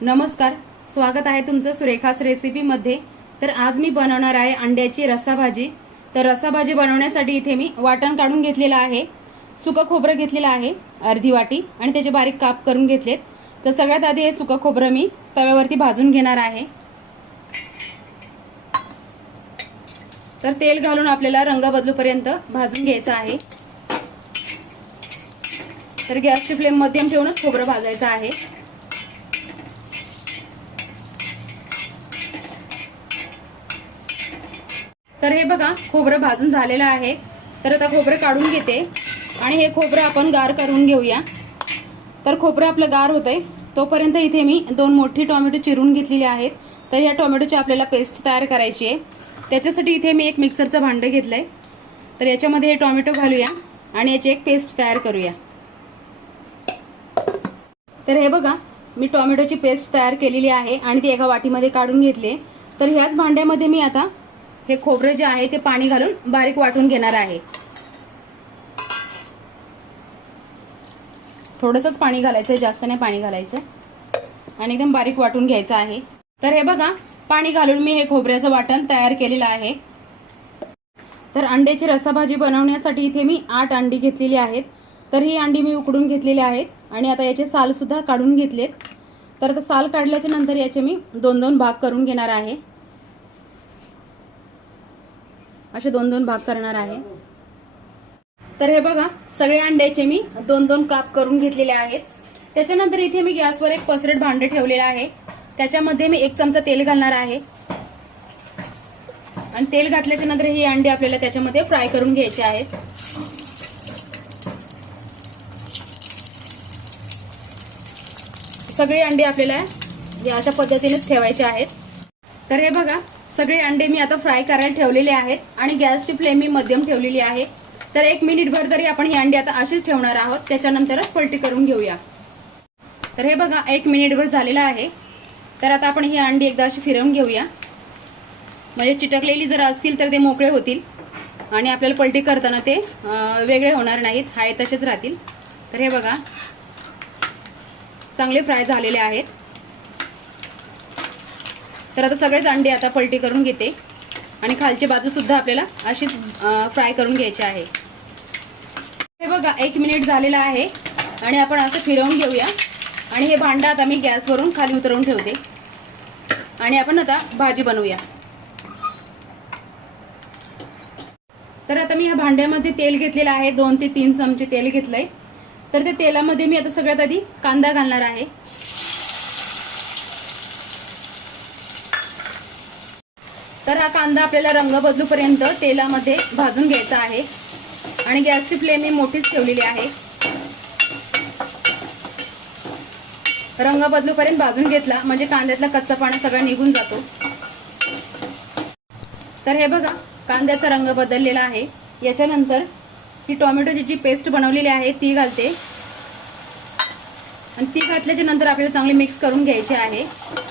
नमस्कार स्वागत आहे तुमचं सुरेखास रेसिपीमध्ये तर आज मी बनवणार आहे अंड्याची रस्साभाजी तर रस्साभाजी बनवण्यासाठी इथे मी वाटण काढून घेतलेलं आहे. सुकं खोबरं घेतलेलं आहे अर्धी वाटी आणि त्याचे बारीक काप करून घेतलेत. तर सगळ्यात आधी हे सुकं खोबरं मी तव्यावरती भाजून घेणार आहे. तर तेल घालून आपल्याला रंग बदलूपर्यंत भाजून घ्यायचं आहे. तर गॅसची फ्लेम मध्यम ठेवूनच खोबरं भाजायचं आहे. तर हे बघा खोबरं भाजून झालेलं आहे. तर आता खोबरं काढून घेते. आणि हे खोबरं आपण गार करून घेऊया. तर खोबरं आपलं गार होतंय. तोपर्यंत इथे मी दोन मोठी टोमॅटो चिरून घेतलेली आहेत. तर ह्या टोमॅटोची आपल्याला पेस्ट तयार करायची आहे. त्याच्यासाठी इथे मी एक मिक्सरचं भांडं घेतलंय. तर याच्यामध्ये हे टोमॅटो घालूया आणि याची एक पेस्ट तयार करूया. तर हे बघा मी टोमॅटोची पेस्ट तयार केलेली आहे आणि ती एका वाटीमध्ये काढून घेतली तर ह्याच भांड्यामध्ये मी आता हे खोबरं जे आहे ते पाणी घालून बारीक वाटून घेणार आहे. थोडंसंच पाणी घालायचं आहे जास्त नाही पाणी घालायचं आणि एकदम बारीक वाटून घ्यायचं आहे. तर हे बघा पाणी घालून मी हे खोबऱ्याचं वाटण तयार केलेलं आहे. तर अंड्याची रसाभाजी बनवण्यासाठी इथे मी आठ अंडी घेतलेली आहेत. तर ही अंडी मी उकडून घेतलेली आहेत. आणि आता याचे सालसुद्धा काढून घेतलेत. तर आता साल काढल्याच्या नंतर याचे मी दोन दोन भाग करून घेणार आहे. असे दोन दोन भाग करणार आहे. तर हे बघा सगळे अंड्याचे मी दोन दोन काप करून घेतलेले आहेत. त्याच्यानंतर इथे मी गॅसवर एक पसरेट भांडे ठेवलेलं आहे. त्याच्यामध्ये मी एक चमचा तेल घालणार आहे. आणि तेल घातल्याच्या नंतर ही अंडी आपल्याला त्याच्यामध्ये फ्राय करून घ्यायची आहेत. सगळे अंडे आपल्याला या अशा पद्धतीनेच ठेवायचे आहेत. तर हे बघा सगळे अंडे मी आता फ्राय करायला ठेवलेले आहेत आणि गॅसची फ्लेम मी मध्यम ठेवलेली आहे. तर एक मिनिटभर तरी आपण ही अंडी आता अशीच ठेवणार आहोत. त्याच्यानंतरच पलटी करून घेऊया. तर हे बघा एक मिनिटभर झालेलं आहे. तर आता आपण ही अंडी एकदा अशी फिरवून घेऊया. म्हणजे चिटकलेली जर असतील तर ते मोकळे होतील. आणि आपल्याला पलटी करताना ते वेगळे होणार नाहीत. हाय तसेच राहतील. तर हे बघा चांगले फ्राय झालेले आहेत. तर आता सगळेच अंडे आता पलटी करून घेते. आणि खालची बाजू सुद्धा आपल्याला अशीच फ्राय करून घ्यायची आहे. हे बघा एक मिनिट झालेला आहे. आणि आपण असं फिरवून घेऊया. आणि हे भांडं आता मी गॅसवरून खाली उतरवून ठेवते. आणि आपण आता भाजी बनवूया. तर आता मी ह्या भांड्यामध्ये तेल घेतलेलं आहे. दोन ते तीन चमचे तेल घेतलंय. तर त्या तेलामध्ये मी आता सगळ्यात आधी कांदा घालणार आहे. तर हा कांदा आपल्याला रंग बदलूपर्यंत तेलामध्ये भाजून घ्यायचा आहे. आणि गॅसची फ्लेम मी मोठीच ठेवलेली आहे. रंग बदलूपर्यंत भाजून घेतला म्हणजे कांद्यातला कच्चा पाणी सगळा निघून जातो. तर हे बघा कांद्याचा रंग बदललेला आहे. याच्यानंतर ही टोमॅटोची जी पेस्ट बनवलेली आहे ती घालते. आणि ती घातल्याच्या नंतर आपल्याला चांगली मिक्स करून घ्यायची आहे.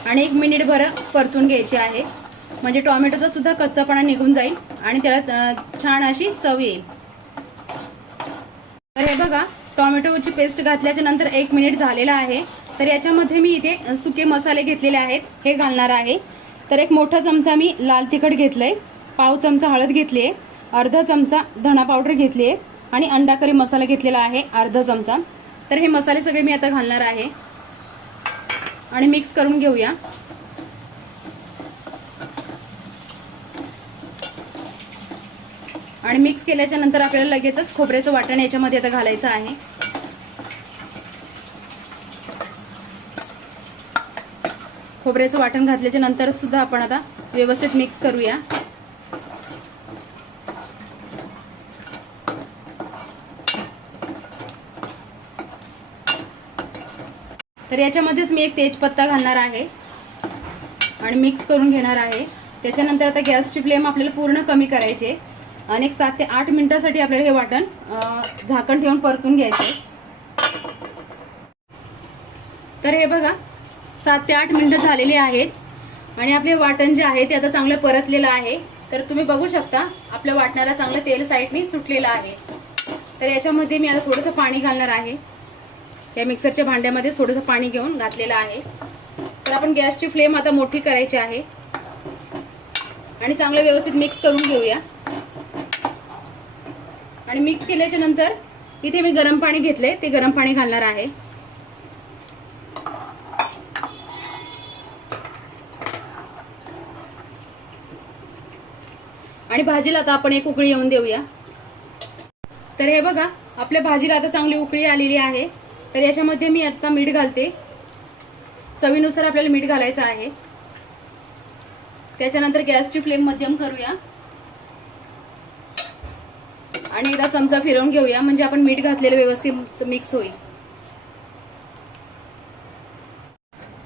आणि एक मिनिटभर परतून घ्यायची आहे. म्हणजे टोमॅटोचा सुद्धा कच्चापणा निघून जाईल आणि त्याला छान अशी चव येईल. तर हे बघा टोमॅटोची पेस्ट घातल्याच्या नंतर एक मिनिट झालेला आहे. तर याच्यामध्ये मी इथे सुके मसाले घेतलेले आहेत हे घालणार आहे. तर एक मोठा चमचा मी लाल तिखट घेतलंय पाव चमचा हळद घेतली आहे अर्धा चमचा धणा पावडर घेतली आहे आणि अंडा करी मसाला घेतलेला आहे अर्धा चमचा. तर हे मसाले सगळे मी आता घालणार आहे. आणि मिक्स करून घेऊया. आणि मिक्स केल्याच्यानंतर आपल्याला लगेचच खोबऱ्याचं वाटण याच्यामध्ये आता घालायचं आहे. खोबऱ्याचं वाटण घातल्याच्या नंतर सुद्धा आपण आता व्यवस्थित मिक्स करूया. तर याच्यामध्येच मी एक तेजपत्ता घालणार आहे आणि मिक्स करून घेणार आहे. त्याच्यानंतर आता गॅसची फ्लेम आपल्याला पूर्ण कमी करायची आहे. आणि एक सात ते आठ मिनिटासाठी आपल्याला हे वाटण झाकण ठेवून परतून घ्यायचे तर हे बघा सात ते आठ मिनिटं झालेली आहेत. आणि आपले वाटण जे आहे ते आता चांगलं परतलेलं आहे. तर तुम्ही बघू शकता आपल्या वाटणाला चांगलं तेल साईडने सुटलेलं आहे. तर याच्यामध्ये मी आता थोडंसं पाणी घालणार आहे. या मिक्सरच्या भांड्यामध्ये थोडंसं पाणी घेऊन घातलेलं आहे. तर आपण गॅसची फ्लेम आता मोठी करायची आहे. आणि चांगलं व्यवस्थित मिक्स करून घेऊया. आणि मिक्स केल्याच्यानंतर इथे मी गरम पाणी घेतले ते गरम पाणी घालणार आहे. आणि भाजीला आता आपण एक उकळी येऊन देऊया. तर हे बघा आपल्या भाजीला आता चांगली उकळी आलेली आहे. तर याच्यामध्ये मी आता मीठ घालते. चवीनुसार आपल्याला मीठ घालायचं आहे. त्याच्यानंतर गॅसची फ्लेम मध्यम करूया. आणि एकदा चमचा फिरवून घेऊया. म्हणजे आपण मीठ घातलेलं व्यवस्थित मिक्स होईल.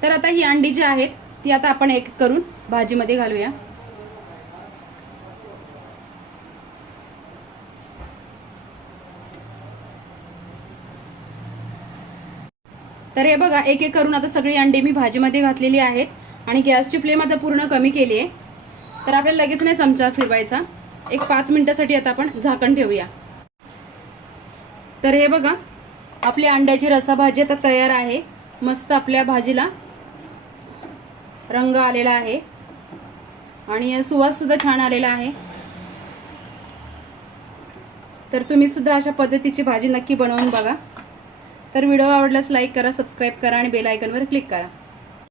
तर आता ही अंडी जी आहेत ती आता आपण एक करून भाजीमध्ये घालूया. तर हे बघा एक एक करून आता सगळी अंडी मी भाजीमध्ये घातलेली आहेत. आणि गॅसची फ्लेम आता पूर्ण कमी केली आहे. तर आपल्याला लगेच नाही चमचा फिरवायचा. एक पाच मिनिटासाठी आता आपण झाकण ठेवूया. तर हे बघा आपली अंड्याची रसा भाजी आता तयार आहे. मस्त आपल्या भाजीला रंग आलेला आहे. आणि सुवास सुद्धा छान आलेला आहे. तर तुम्ही सुद्धा अशा पद्धतीची भाजी नक्की बनवून बघा. तर व्हिडिओ आवडल्यास लाईक करा सबस्क्राईब करा आणि बेल आयकनवर क्लिक करा.